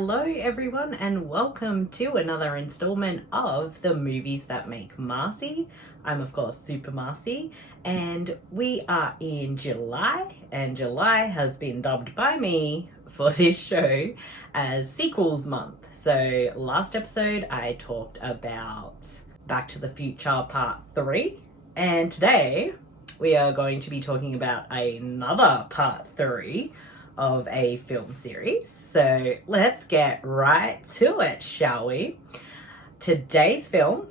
Hello everyone and welcome to another installment of the Movies That Make Marcey. I'm of course Super Marcey and we are in July, and July has been dubbed by me for this show as Sequels Month. So last episode I talked about Back to the Future Part 3, and today we are going to be talking about another Part 3 of a film series. So let's get right to it, shall we? Today's film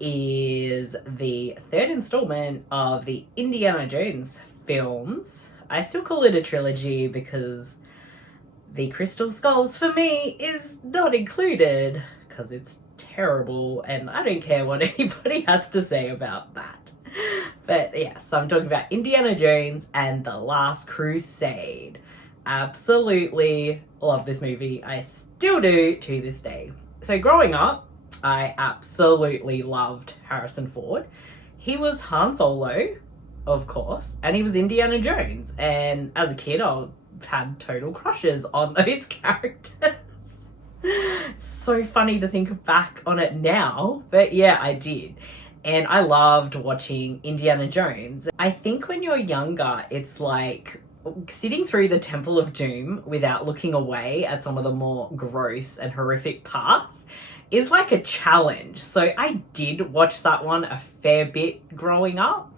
is the third installment of the Indiana Jones films. I still call it a trilogy because the Crystal Skulls for me is not included because it's terrible and I don't care what anybody has to say about that. But yeah, so I'm talking about Indiana Jones and the Last Crusade. Absolutely love this movie. I still do to this day. So growing up, I absolutely loved Harrison Ford. He was Han Solo, of course, and he was Indiana Jones. And as a kid, I had total crushes on those characters. So funny to think back on it now, but yeah, I did. And I loved watching Indiana Jones. I think when you're younger, it's like sitting through the Temple of Doom without looking away at some of the more gross and horrific parts is like a challenge. So I did watch that one a fair bit growing up,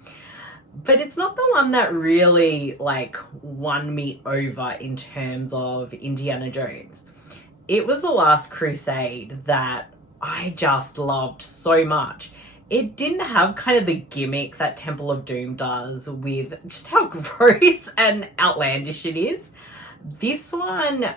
but it's not the one that really like won me over in terms of Indiana Jones. It was The Last Crusade that I just loved so much. It didn't have kind of the gimmick that Temple of Doom does with just how gross and outlandish it is. This one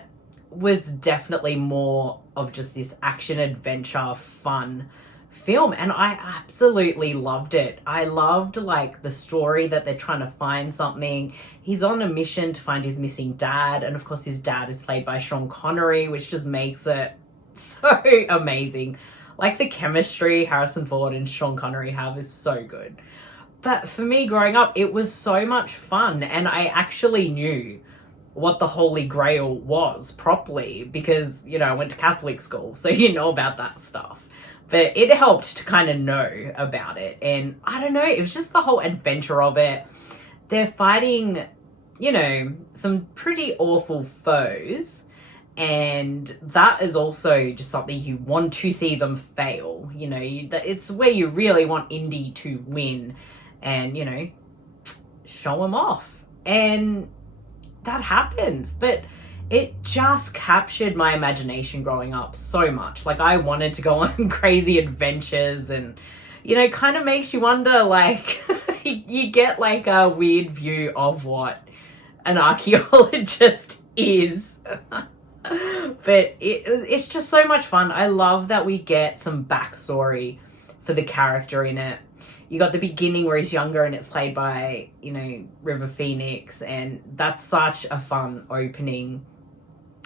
was definitely more of just this action adventure fun film, and I absolutely loved it. I loved like the story that they're trying to find something. He's on a mission to find his missing dad, and of course his dad is played by Sean Connery, which just makes it so amazing. Like the chemistry Harrison Ford and Sean Connery have is so good. But for me growing up, it was so much fun, and I actually knew what the Holy Grail was properly because, you know, I went to Catholic school, so you know about that stuff. But it helped to kind of know about it, and I don't know, it was just the whole adventure of it. They're fighting, you know, some pretty awful foes, and that is also just something you want to see them fail. You know, it's where you really want Indy to win and, you know, show them off. And that happens, but it just captured my imagination growing up so much. Like I wanted to go on crazy adventures, and, you know, kind of makes you wonder, like, you get like a weird view of what an archaeologist is. But it's just so much fun. I love that we get some backstory for the character in it. You got the beginning where he's younger and it's played by, you know, River Phoenix, and that's such a fun opening.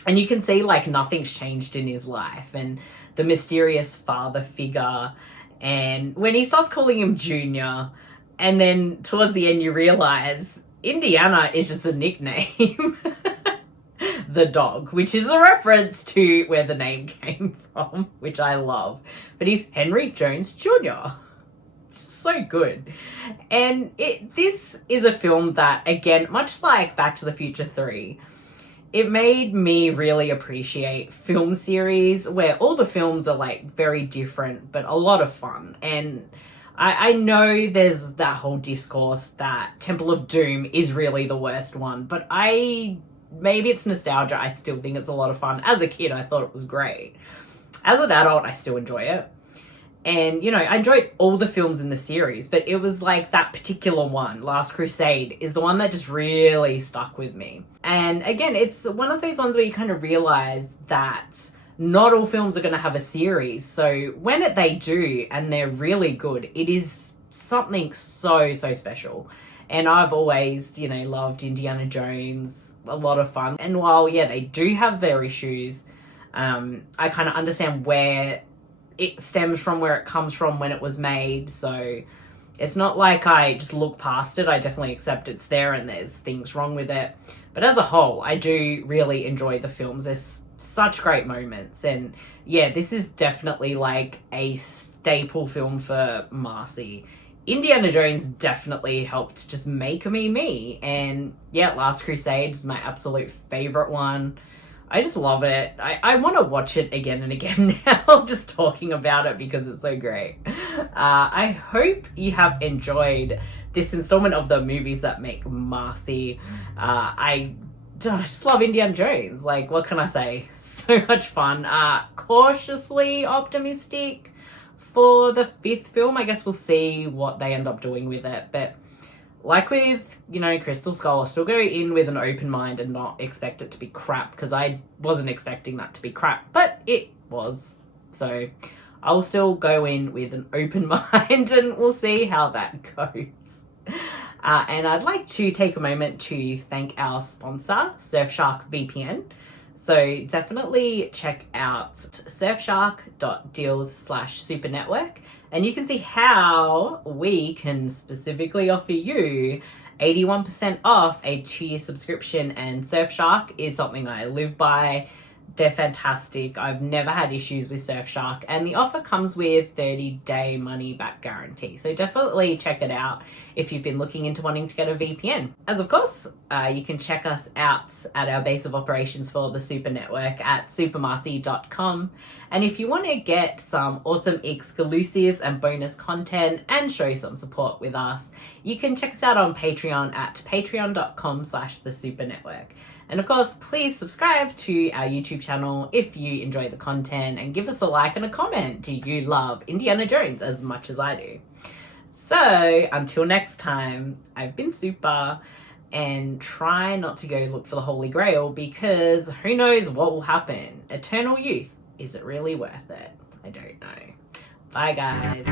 And you can see like nothing's changed in his life, and the mysterious father figure, and when he starts calling him Junior, and then towards the end you realize Indiana is just a nickname. The dog, which is a reference to where the name came from, which I love. But he's Henry Jones Jr. So good. And this is a film that, again, much like Back to the Future 3, it made me really appreciate film series where all the films are like very different, but a lot of fun. And I know there's that whole discourse that Temple of Doom is really the worst one, but maybe it's nostalgia. I still think it's a lot of fun. As a kid, I thought it was great. As an adult, I still enjoy it. And, you know, I enjoyed all the films in the series, but it was like that particular one, Last Crusade, is the one that just really stuck with me. And again, it's one of those ones where you kind of realize that not all films are going to have a series. So when they do, and they're really good, it is something so, so special. And I've always, you know, loved Indiana Jones, a lot of fun. And while, yeah, they do have their issues, I kind of understand where it stems from, where it comes from when it was made. So It's not like I just look past it. I definitely accept it's there and there's things wrong with it. But as a whole, I do really enjoy the films. There's such great moments. And yeah, this is definitely like a staple film for Marcey. Indiana Jones definitely helped just make me me. And yeah, Last Crusade is my absolute favorite one. I just love it. I want to watch it again and again now, just talking about it because it's so great. I hope you have enjoyed this installment of the Movies That Make Marcey. I just love Indiana Jones. Like, what can I say? So much fun. Cautiously optimistic for the 5th film. I guess we'll see what they end up doing with it. But like with, Crystal Skull, I'll still go in with an open mind and not expect it to be crap, because I wasn't expecting that to be crap, but it was. So I'll still go in with an open mind and we'll see how that goes. And I'd like to take a moment to thank our sponsor, Surfshark VPN. So definitely check out surfshark.deals/supernetwork. And you can see how we can specifically offer you 81% off a 2-year subscription. And Surfshark is something I live by. They're fantastic. I've never had issues with Surfshark. And the offer comes with 30-day money-back guarantee. So definitely check it out if you've been looking into wanting to get a VPN. As of course, you can check us out at our base of operations for the Super Network at supermarcey.com. And if you want to get some awesome exclusives and bonus content and show some support with us, you can check us out on Patreon at patreon.com/thesupernetwork. And of course, please subscribe to our YouTube channel if you enjoy the content, and give us a like and a comment. Do you love Indiana Jones as much as I do? So until next time, I've been Super, and try not to go look for the Holy Grail, because who knows what will happen. Eternal youth, is it really worth it? I don't know. Bye guys.